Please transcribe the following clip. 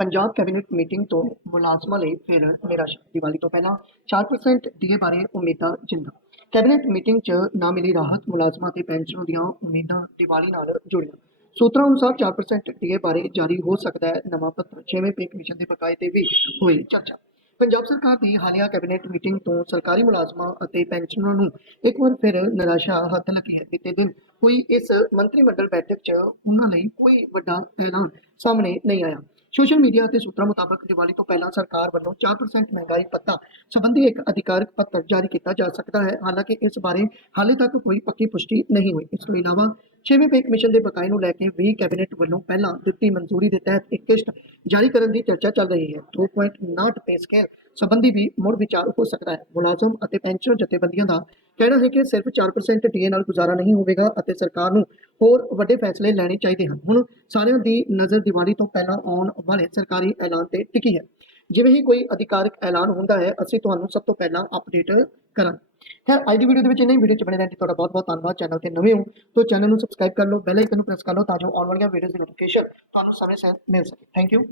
Punjab cabinet meeting ਤੋਂ ਮੁਲਾਜ਼ਮਾਂ ਲਈ ਫਿਰ ਨਿਰਾਸ਼ਾ ਦੀਵਾਲੀ ਤੋਂ ਪਹਿਲਾਂ 4% ਡੀਏ ਬਾਰੇ ਉਮੀਦਾਂ ਜਿੰਦਾ। ਕੈਬਨਿਟ ਮੀਟਿੰਗ 'ਚ ਨਾ ਮਿਲੀ ਰਾਹਤ, ਮੁਲਾਜ਼ਮਾਂ ਤੇ ਪੈਨਸ਼ਨਰਾਂ ਦੀਆਂ ਉਮੀਦਾਂ ਦੀਵਾਲੀ ਨਾਲ ਜੁੜੀਆਂ। ਸੂਤਰਾਂ ਅਨੁਸਾਰ 4% ਡੀਏ ਬਾਰੇ ਜਾਰੀ ਹੋ ਸਕਦਾ ਹੈ ਨਵਾਂ ਪੱਤਰ 6ਵੇਂ ਪੇ ਕਮਿਸ਼ਨ ਦੇ ਬਕਾਏ ਤੇ ਵੀ ਹੋਈ ਚਰਚਾ। ਪੰਜਾਬ ਸਰਕਾਰ ਦੀ ਹਾਲੀਆ ਕੈਬਨਿਟ ਮੀਟਿੰਗ ਤੋਂ ਸਰਕਾਰੀ ਮੁਲਾਜ਼ਮਾਂ ਅਤੇ ਪੈਨਸ਼ਨਰਾਂ ਨੂੰ ਇੱਕ ਵਾਰ ਫਿਰ ਨਿਰਾਸ਼ਾ ਹੱਥ ਲੱਗੀ ਹੈ। ਬੀਤੇ ਦਿਨ ਹੋਈ ਇਸ ਮੰਤਰੀ ਮੰਡਲ ਬੈਠਕ 'ਚ ਉਹਨਾਂ ਲਈ ਕੋਈ ਵੱਡਾ ਐਲਾਨ ਸਾਹਮਣੇ ਨਹੀਂ ਆਇਆ। ਸੋਸ਼ਲ ਮੀਡੀਆ ਅਤੇ ਸੂਤਰਾਂ ਮੁਤਾਬਕ ਦੀਵਾਲੀ ਤੋਂ ਪਹਿਲਾਂ ਸਰਕਾਰ ਵੱਲੋਂ 4% ਮਹਿੰਗਾਈ ਭੱਤਾ ਸੰਬੰਧੀ ਇੱਕ ਅਧਿਕਾਰਕ ਪੱਤਰ ਜਾਰੀ ਕੀਤਾ ਜਾ ਸਕਦਾ ਹੈ। ਹਾਲਾਂਕਿ ਇਸ ਬਾਰੇ ਹਾਲੇ ਤੱਕ ਕੋਈ ਪੱਕੀ ਪੁਸ਼ਟੀ ਨਹੀਂ ਹੋਈ। ਇਸ ਤੋਂ ਇਲਾਵਾ ਛੇਵੇਂ ਪੇ ਕਮਿਸ਼ਨ ਦੇ ਬਕਾਏ ਨੂੰ ਲੈ ਕੇ ਵੀ ਕੈਬਨਿਟ ਵੱਲੋਂ ਪਹਿਲਾਂ ਦਿੱਤੀ ਮਨਜ਼ੂਰੀ ਦੇ ਤਹਿਤ ਇੱਕ ਕਿਸ਼ਤ ਜਾਰੀ ਕਰਨ ਦੀ ਚਰਚਾ ਚੱਲ ਰਹੀ ਹੈ। 2.9 ਪੇ ਸਕੇਲ ਸੰਬੰਧੀ ਵੀ ਮੁੜ ਵਿਚਾਰ ਹੋ ਸਕਦਾ ਹੈ। ਮੁਲਾਜ਼ਮ ਅਤੇ ਪੈਨਸ਼ਨ ਜਥੇਬੰਦੀਆਂ ਦਾ ਕਹਿਣਾ ਹੈ ਕਿ ਸਿਰਫ 4% ਡੀਏ ਨਾਲ ਗੁਜ਼ਾਰਾ ਨਹੀਂ ਹੋਵੇਗਾ ਅਤੇ ਸਰਕਾਰ ਨੂੰ ਹੋਰ ਵੱਡੇ ਫੈਸਲੇ ਲੈਣੇ ਚਾਹੀਦੇ ਹਨ। ਹੁਣ ਸਾਰਿਆਂ ਦੀ ਨਜ਼ਰ ਦੀਵਾਲੀ ਤੋਂ ਪਹਿਲਾਂ ਆਉਣ ਵਾਲੇ ਸਰਕਾਰੀ ਐਲਾਨ ਤੇ ਟਿਕੀ ਹੈ। ਜਿਵੇਂ ਹੀ ਕੋਈ ਅਧਿਕਾਰਕ ਐਲਾਨ ਹੁੰਦਾ ਹੈ, ਅਸੀਂ ਤੁਹਾਨੂੰ ਸਭ ਤੋਂ ਪਹਿਲਾਂ ਅਪਡੇਟ ਕਰਾਂਗੇ। ਖੈਰ, ਅੱਜ ਦੀ ਵੀਡੀਓ ਦੇ ਵਿੱਚ ਇੰਨਾ ਵੀਡੀਓ ਚ ਬਣੇ ਰਹਿਣ ਲਈ ਤੁਹਾਡਾ ਬਹੁਤ ਬਹੁਤ ਧੰਨਵਾਦ। ਚੈਨਲ ਤੇ ਨਵੇਂ ਹੋ ਤਾਂ ਚੈਨਲ ਨੂੰ ਸਬਸਕ੍ਰਾਈਬ ਕਰ ਲਓ ਬੈਲ ਆਈਕਨ ਨੂੰ ਪ੍ਰੈਸ ਕਰ ਲਓ ਤਾਂ ਜੋ ਆਉਣ ਵਾਲੀਆਂ ਵੀਡੀਓਜ਼ ਦੀ ਨੋਟੀਫਿਕੇਸ਼ਨ ਤੁਹਾਨੂੰ ਸਮੇਂ ਸਿਰ ਮਿਲ ਸਕੇ। Thank you